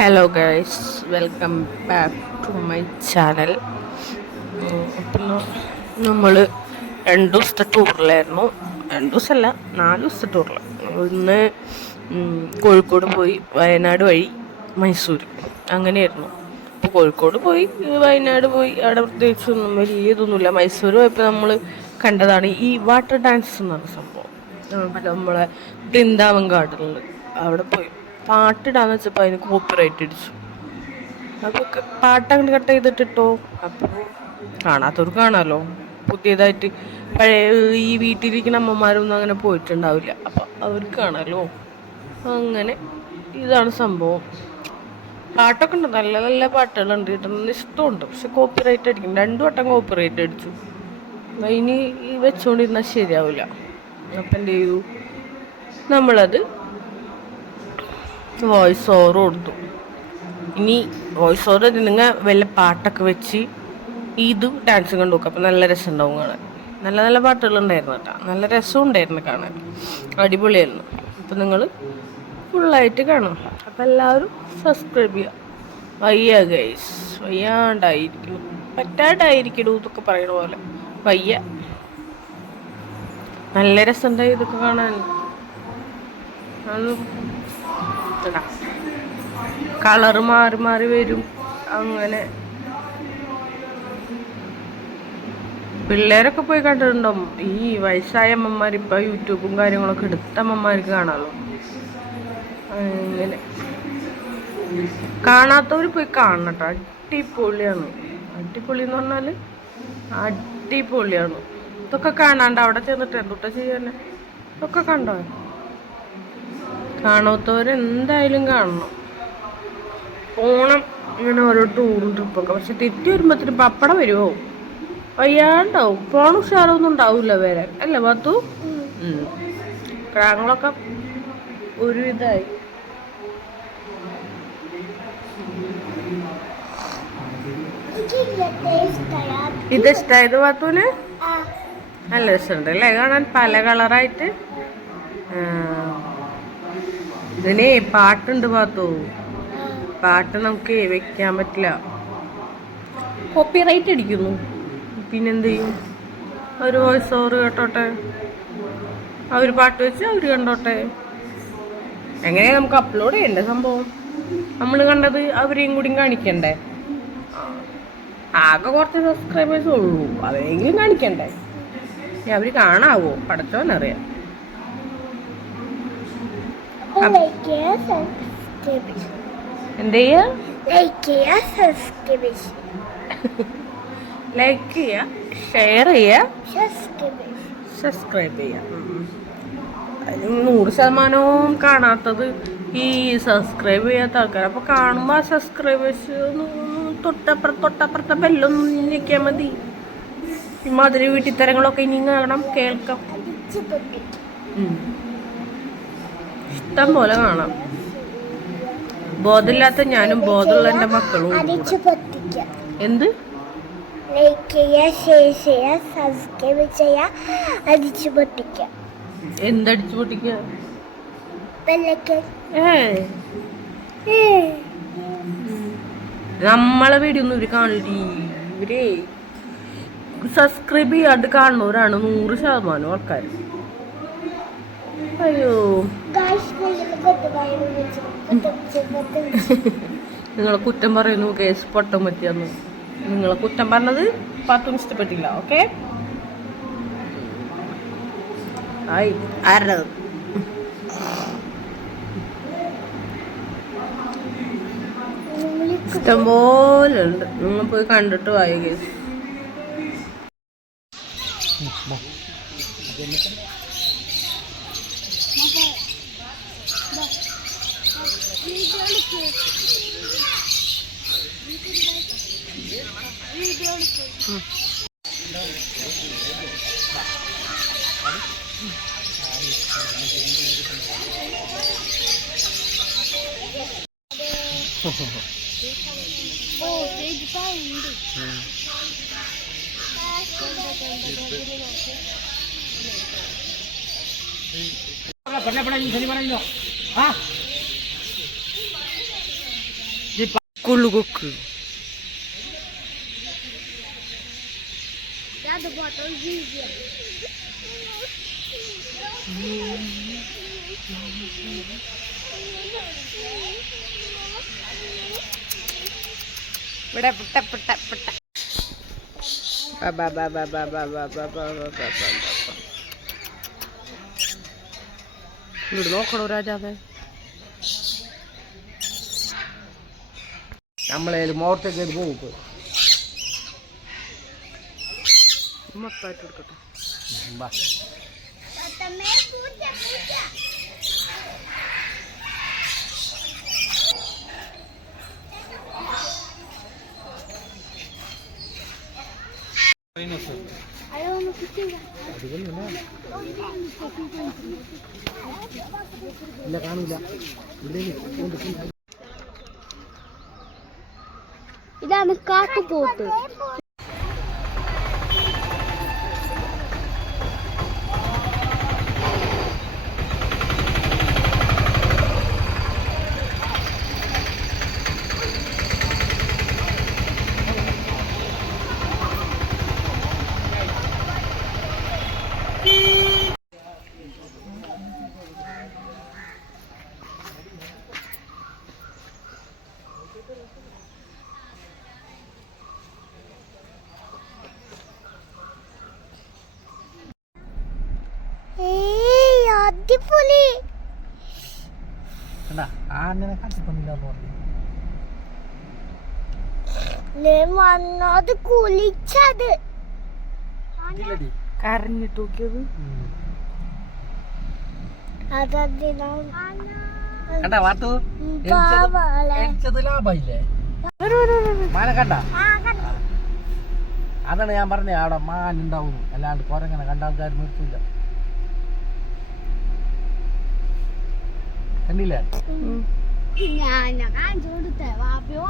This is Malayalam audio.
Hello guys, welcome back to my channel. അപ്പം നമ്മൾ 2 ദിവസത്തെ ടൂറിലായിരുന്നു. 2 ദിവസമല്ല, 4 ദിവസത്തെ ടൂറിൽ. ഇന്ന് കോഴിക്കോട് പോയി, വയനാട് വഴി മൈസൂർ, അങ്ങനെയായിരുന്നു. അപ്പോൾ കോഴിക്കോട് പോയി, വയനാട് പോയി. അവിടെ പ്രത്യേകിച്ചൊന്നും വലിയ ഇതൊന്നുമില്ല. മൈസൂർ പോയപ്പോൾ നമ്മൾ കണ്ടതാണ് ഈ വാട്ടർ ഡാൻസ് എന്ന് പറഞ്ഞ സംഭവം. നമ്മളെ വൃന്ദാവൻ ഗാർഡനിൽ അവിടെ പോയി പാട്ടിടാന്ന് വെച്ചപ്പോൾ അതിന് കോപ്പിറൈറ്റ് അടിച്ചു. അപ്പോൾ പാട്ടങ്ങ് കട്ട് ചെയ്തിട്ടിട്ടോ. അപ്പോൾ കാണാത്തവർക്ക് കാണാമല്ലോ. പുതിയതായിട്ട് പഴയ ഈ വീട്ടിലിരിക്കുന്ന അമ്മമാരൊന്നും അങ്ങനെ പോയിട്ടുണ്ടാവില്ല, അപ്പം അവർക്ക് കാണാമല്ലോ. അങ്ങനെ ഇതാണ് സംഭവം. പാട്ടൊക്കെ ഉണ്ട്, നല്ല നല്ല പാട്ടുകളുണ്ട്, ഇടുന്ന ഇഷ്ടമുണ്ട്. പക്ഷെ കോപ്പിറൈറ്റ് അടിക്കും. 2 വട്ടം കോപ്പിറൈറ്റ് അടിച്ചു. ഇനി വെച്ചുകൊണ്ടിരുന്നാൽ ശരിയാവില്ല. അപ്പം എന്ത് ചെയ്തു, നമ്മളത് വോയിസ് ഓവർ കൊടുത്തു. ഇനി വോയിസ് ഓവർ നിങ്ങൾ വല്ല പാട്ടൊക്കെ വെച്ച് ഇത് ഡാൻസും കണ്ടു നോക്കുക. അപ്പം നല്ല രസം ഉണ്ടാവും കാണാൻ. നല്ല നല്ല പാട്ടുകളുണ്ടായിരുന്നു കേട്ടോ, നല്ല രസം ഉണ്ടായിരുന്നു കാണാൻ, അടിപൊളിയായിരുന്നു. അപ്പം നിങ്ങൾ ഫുള്ളായിട്ട് കാണും. അപ്പം എല്ലാവരും സബ്സ്ക്രൈബ് ചെയ്യുക. വയ്യ ഗൈസ്, വയ്യാണ്ടായിരിക്കണം, പറ്റാണ്ടായിരിക്കണു എന്നൊക്കെ പറയണ പോലെ വയ്യ. നല്ല രസമുണ്ടായി ഇതൊക്കെ കാണാൻ. കളറ് മാറി മാറി വരും. അങ്ങനെ പിള്ളേരൊക്കെ പോയി കണ്ടിട്ടുണ്ടാവും. ഈ വയസ്സായ അമ്മമാർ ഇപ്പം യൂട്യൂബും കാര്യങ്ങളൊക്കെ എടുത്ത അമ്മമാർക്ക് കാണാമല്ലോ. അങ്ങനെ കാണാത്തവർ പോയി കാണണം കേട്ടോ, അടിപൊളിയാണ്. അടിപൊളി എന്ന് പറഞ്ഞാൽ അടിപൊളിയാണ്. ഇതൊക്കെ കാണാണ്ട് അവിടെ ചെന്നിട്ട് എന്തുട്ടാ ചെയ്യാനെ? ഇതൊക്കെ കണ്ടോ? കാണാത്തവരെന്തായാലും കാണണം. പോണം ഇങ്ങനെ ഓരോ ടൂറും ട്രിപ്പൊക്കെ. പക്ഷെ തെറ്റി വരുമ്പോഴത്തേനും പപ്പടം വരുമോ? വയ്യാണ്ടാവും. പോണ ഉഷാറൊന്നും ഉണ്ടാവില്ല വരാൻ, അല്ലേ പത്തു? ഞങ്ങളൊക്കെ ഒരു ഇതായി. ഇതിഷ്ടായത് പാത്തൂന്? നല്ല രസമുണ്ട് അല്ലേ കാണാൻ, പല കളറായിട്ട്. ഇതിന് പാട്ടുണ്ട് പാത്തു. പാട്ട് നമുക്ക് വെക്കാൻ പറ്റില്ല, കോപ്പിറൈറ്റ് അടിക്കുന്നു. പിന്നെന്ത് ചെയ്യും? അവർ വോയിസ് ഓവർ കേട്ടോട്ടെ, അവർ പാട്ട് വെച്ച് അവർ കണ്ടോട്ടെ. എങ്ങനെയാ നമുക്ക് അപ്ലോഡ് ചെയ്യണ്ടേ സംഭവം? നമ്മൾ കണ്ടത് അവരെയും കൂടി കാണിക്കണ്ടേ? ആകെ കുറച്ച് സബ്സ്ക്രൈബേഴ്സ് ഉള്ളൂ, അവരെങ്കിലും കാണിക്കണ്ടേ? അവർ കാണാവോ? പഠിച്ചോന്നറിയാം. എന്ത് ചെയ്യാ? ലൈക്ക് ചെയ്യുക, ഷെയർ ചെയ്യുക, സബ്സ്ക്രൈബ് ചെയ്യുക. 100% കാണാത്തത് ഈ സബ്സ്ക്രൈബ് ചെയ്യാത്ത ആൾക്കാർ. അപ്പോൾ കാണുമ്പോൾ ആ സബ്സ്ക്രൈബേഴ്സ് തൊട്ടപ്പുറത്തെ ബെല്ലൊന്നും ഞെക്കിയാൽ മതി. ഇമാതിരി വീട്ടിത്തരങ്ങളൊക്കെ ഇനി കാണാം, കേൾക്കാം, ഇഷ്ടം പോലെ കാണാം. ബോധമില്ലാത്ത ഞാനും ബോധമുള്ള എൻ്റെ മക്കളും. എന്ത്? എന്തടിച്ചു പൊട്ടിക്ക? നമ്മളെ വീഡിയോ ഒന്നും ഇവര് കാണില്ല. ഇവരെ സബ്സ്ക്രൈബ് ചെയ്യാണ്ട് കാണുന്നവരാണ് 100% ആൾക്കാർ. അയ്യോ, നിങ്ങളെ കുറ്റം പറയുന്നു കേസ് പൊട്ടം പറ്റിയെന്ന്. നിങ്ങളെ കുറ്റം പറഞ്ഞത് പാത്തും ഇഷ്ടപ്പെട്ടില്ല. ഓക്കെ, ആരുടെ ഇഷ്ടംപോലെ ഉണ്ട്. നിങ്ങൾ പോയി കണ്ടിട്ട് വായി കേസ്. കൊക്കു കൊക്ക്. ഇവിടെ പുട്ട പുട്ട പുട്ട. ഇവിടെ നോക്കണോ രാജാവേ? നമ്മളെ മോട്ടൊക്കെ പോകും. മൊത്തമായിട്ട് എടുക്കട്ടെ. ഇല്ല കാണൂല. ഇതാണ് കാട്ടുപോത്ത്. അടിപൊളി. അത് കുളിച്ചത് കരഞ്ഞിട്ട് നോക്കിയത്. അതാണ് ഞാൻ പറഞ്ഞ അവിടെ മാൻ ഉണ്ടാവും. അല്ലാണ്ട് കുരങ്ങനെ കണ്ട ആൾക്കാർ നിർത്തില്ല. കണ്ടില്ലേ? ഞാൻ കാണിച്ചു കൊടുത്തേ വാപ്പിയോ